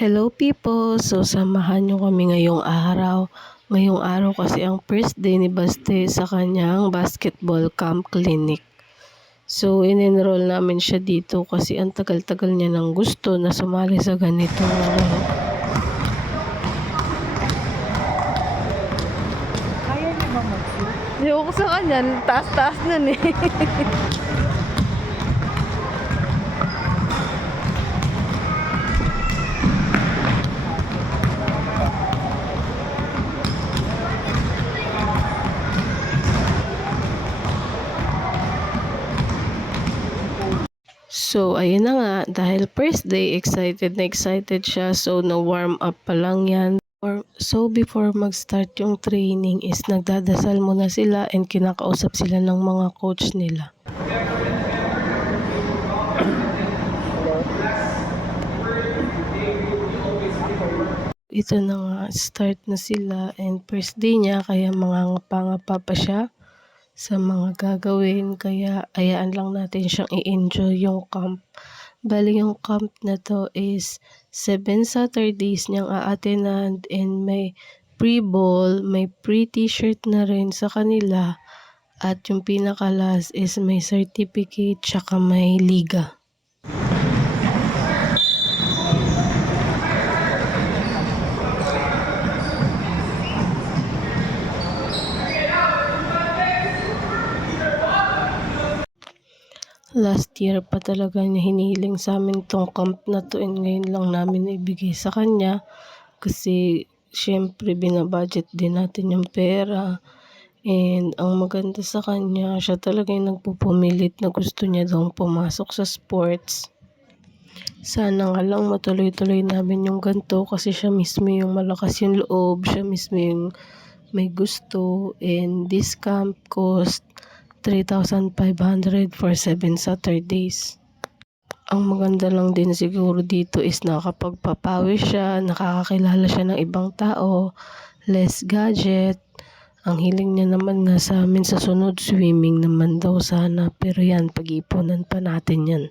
Hello people! So samahan nyo kami ngayong araw. Ngayong araw kasi ang first day ni Baste sa kanyang basketball camp clinic. So in-enroll namin siya dito kasi ang tagal-tagal niya nang gusto na sumali sa ganitong Kaya niya ba mag-shoot? Ewan ko sa kanya, taas-taas nun eh. So, ayun na nga, dahil first day, excited na excited siya. So, na-warm up pa lang yan. So, before mag-start yung training is nagdadasal muna sila and kinakausap sila ng mga coach nila. Ito na nga, start na sila and first day niya kaya mangangapa-ngapa pa siya sa mga gagawin, kaya ayaan lang natin siyang i-enjoy yung camp. Bali yung camp na to is 7 Saturdays niyang a-attenan and may pre-ball, may free t-shirt na rin sa kanila at yung pinaka-last is may certificate tsaka may liga. Last year pa talaga niya hiniling sa amin tong camp na to and ngayon lang namin ibigay sa kanya kasi syempre binabudget din natin yung pera and ang maganda sa kanya, siya talaga yung nagpupumilit na gusto niya daw pumasok sa sports. Sana nga lang matuloy-tuloy namin yung ganito kasi siya mismo yung malakas yung loob, siya mismo yung may gusto, and this camp cost 3,500 for 7 Saturdays. Ang maganda lang din siguro dito is nakakapagpapawis siya, nakakakilala siya ng ibang tao, less gadget. Ang hiling niya naman nga sa amin sa sunod, swimming naman daw sana, pero yan, pag-ipunan pa natin yan.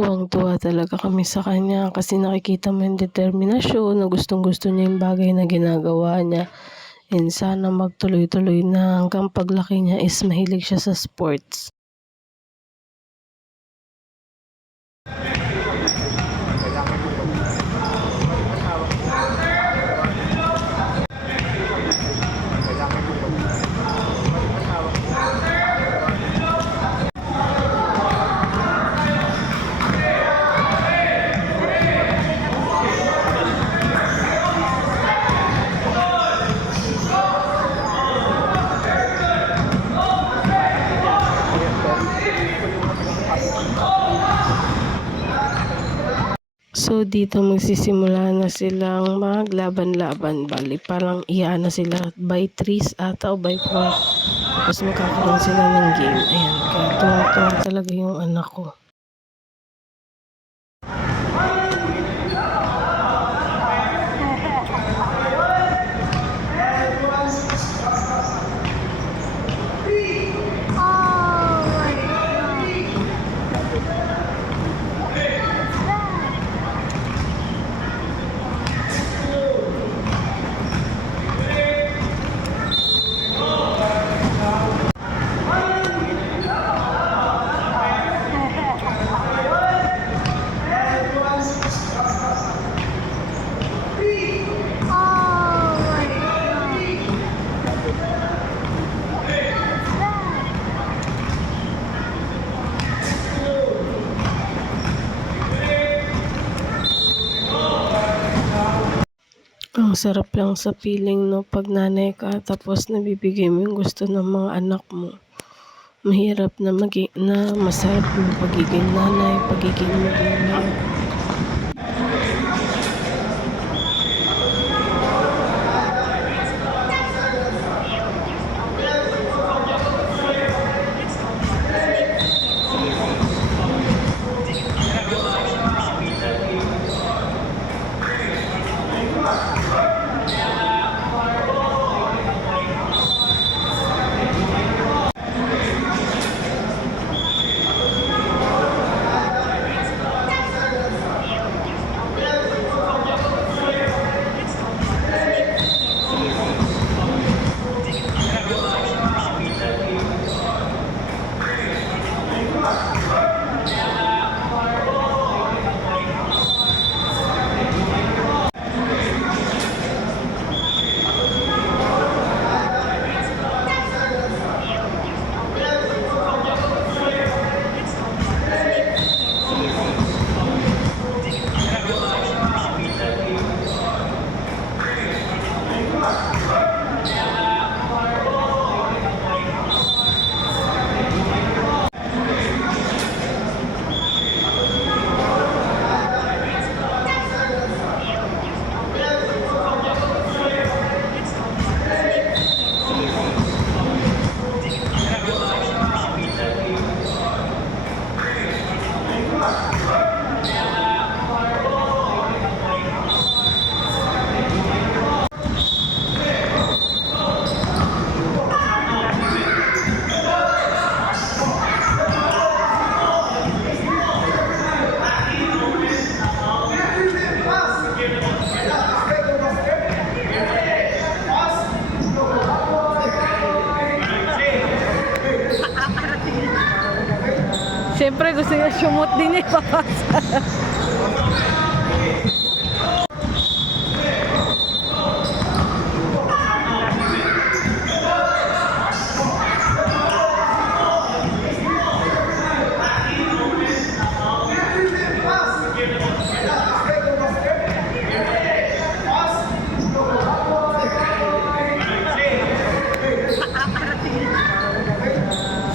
Tuwang-tuwa talaga kami sa kanya kasi nakikita mo yung determinasyon na gustong-gusto niya yung bagay na ginagawa niya. And sana magtuloy-tuloy na hanggang paglaki niya is mahilig siya sa sports. So dito magsisimula na silang maglaban-laban. Bali parang iyan na sila by 3 ata o by 4. Tapos magkakaroon sila ng game. Ayan, kaya tuwang-tuwa talaga yung anak ko. sarap lang sa feeling 'no, 'pag nanay ka tapos nabibigay mo yung gusto ng mga anak mo. Mahirap na masarap yung pagiging nanay, pagiging magulang. Siyempre gusto niya sumot din eh, papasa.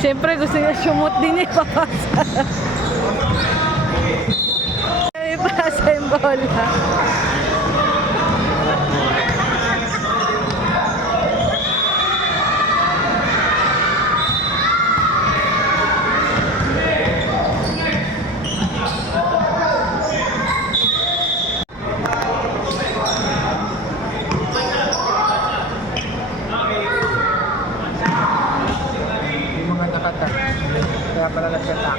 Siyempre gusto niya sumot din eh, papasa. Ipasa yung bola. Kaya pala nagsatak.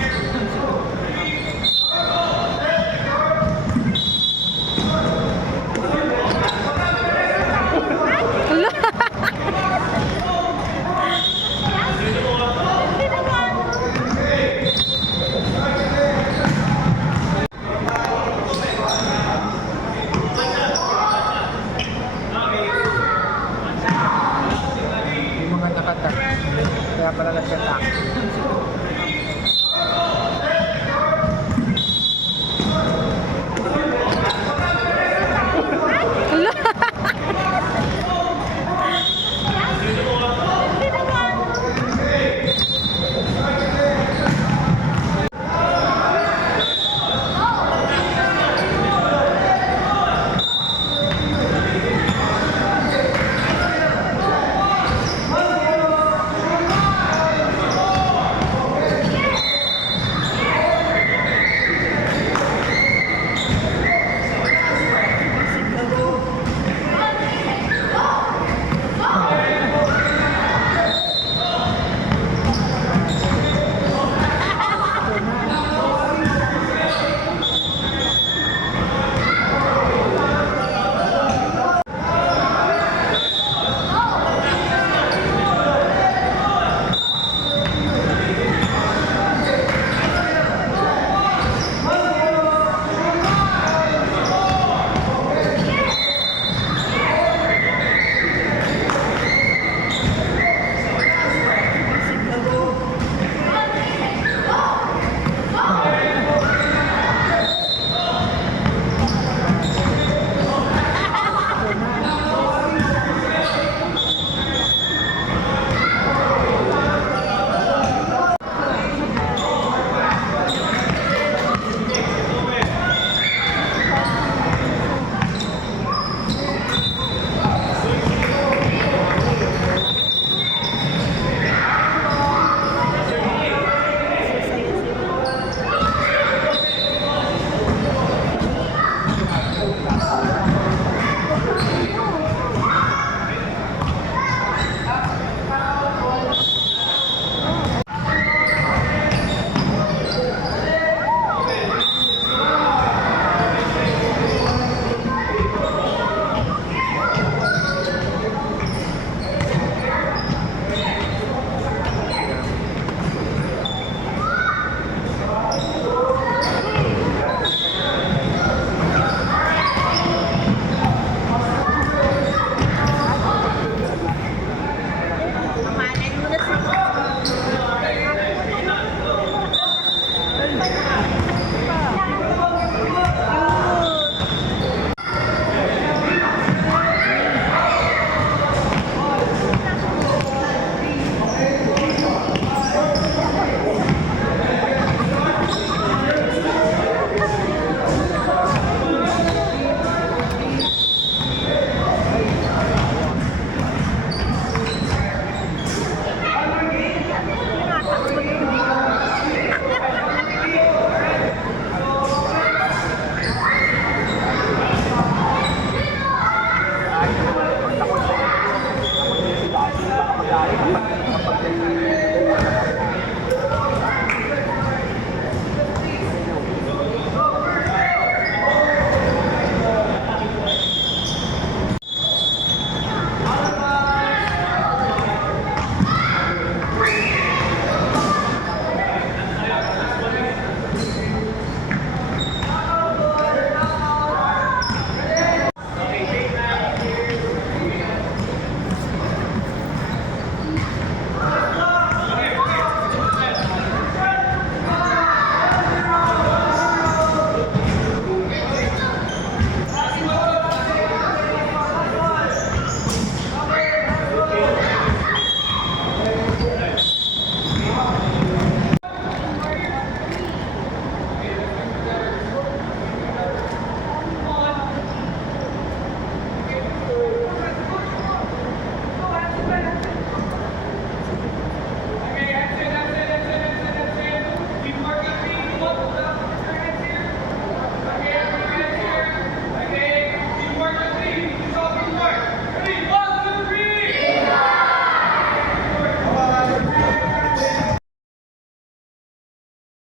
Yung mga nakata. Kaya pala nagsatak.